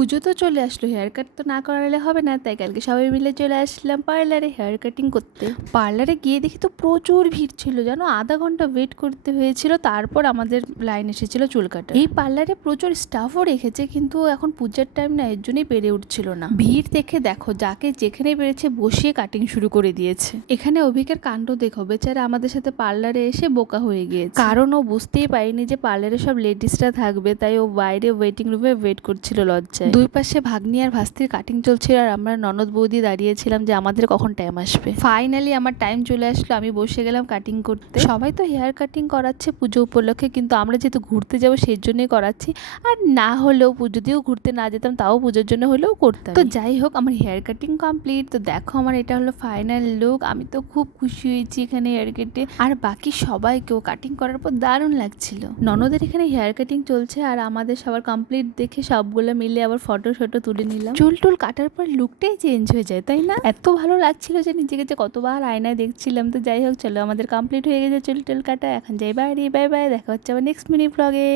পুজো তো চলে আসলো, হেয়ার কাট তো না করালে হবে না, তাই কালকে সবাই মিলে চলে আসলাম পার্লারে হেয়ার কাটিং করতে। পার্লারে গিয়ে দেখি তো প্রচুর ভিড় ছিল, জানো আধা ঘন্টা ওয়েট করতে হয়েছিল, তারপর আমাদের লাইন এসেছিল চুল কাটা। এই পার্লারে প্রচুর স্টাফও রেখেছে, কিন্তু এখন পূজার টাইম না, এর জন্যই পেরে উঠছিল না। ভিড় দেখে দেখো, যাকে যেখানে পেরেছে বসিয়ে কাটিং শুরু করে দিয়েছে। এখানে অভিকের কাণ্ড দেখো, বেচারা আমাদের সাথে পার্লারে এসে বোকা হয়ে গিয়েছে, কারণ ও বুঝতেই পারেনি যে পার্লারে সব লেডিসরা থাকবে, তাই ও বাইরে ওয়েটিং রুমে ওয়েট করছিল লজ্জায়। দুই পাশে ভাগ্নি আর ভাস্তির কাটিং চলছিল, আর আমরা ননদ বৌদি দাঁড়িয়েছিলাম যে আমাদের কখন টাইম আসবে। ফাইনালি আমার টাইম চলে আসলো, আমি বসে গেলাম কাটিং করতে। সবাই তো হেয়ার কাটিং করাচ্ছে পুজো উপলক্ষে, কিন্তু আমরা যেহেতু ঘুরতে যাবো সেই জন্যই করাচ্ছি, আর না হলেও যদিও ঘুরতে না যেতাম তাও পুজোর জন্য হলেও করতাম। তো যাই হোক, আমার হেয়ার কাটিং কমপ্লিট। তো দেখো আমার এটা হলো ফাইনাল লুক। আমি তো খুব খুশি হয়েছি এখানে হেয়ার কেটে, আর বাকি সবাইকেও কাটিং করার পর দারুণ লাগছিল। ননদের এখানে হেয়ার কাটিং চলছে, আর আমাদের সবার কমপ্লিট দেখে সবগুলো মিলে আবার ফটো তুলে নিলাম। চুল টুল কাটার পর লুকটাই চেঞ্জ হয়ে যায়, তাই না? এত ভালো লাগছিল যে নিজেকে যে কতবার আয়নায় দেখছিলাম। তো যাই হোক, চলো আমাদের কমপ্লিট হয়ে গেছে চুল টুল কাটা, এখন যাই বাড়ি। বাই বাই, দেখা হচ্ছে আবার নেক্সট মিনি ব্লগে।